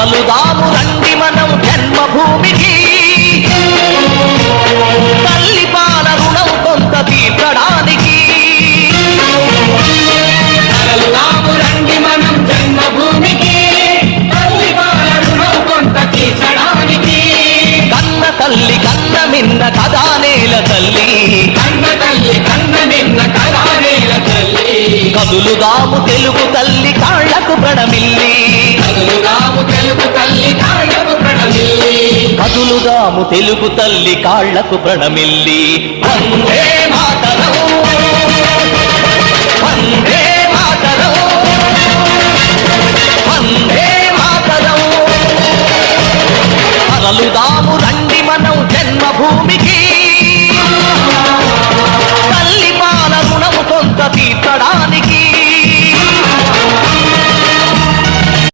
కదలుదాము రండి మనం జన్మభూమికి, తల్లి పాల రుణం కొంత తీర్చడానికి. కదలుదాము రండి మనం జన్మభూమికి, తల్లి పాల రుణం కొంత తీర్చడానికి. కన్న తల్లి కన్న మిన్న కదా నేల తల్లి, కన్న తల్లి కన్న మిన్న కదా నేల తల్లి. కదులుదాము తెలుగు తల్లి కాళ్లకు ప్రణమిల్లి, కదులుదాము తెలుగు తల్లి కాళ్లకు ప్రణమిల్లి. కదులుదాము తెలుగు తల్లి కాళ్లకు ప్రణమిల్లి. వందే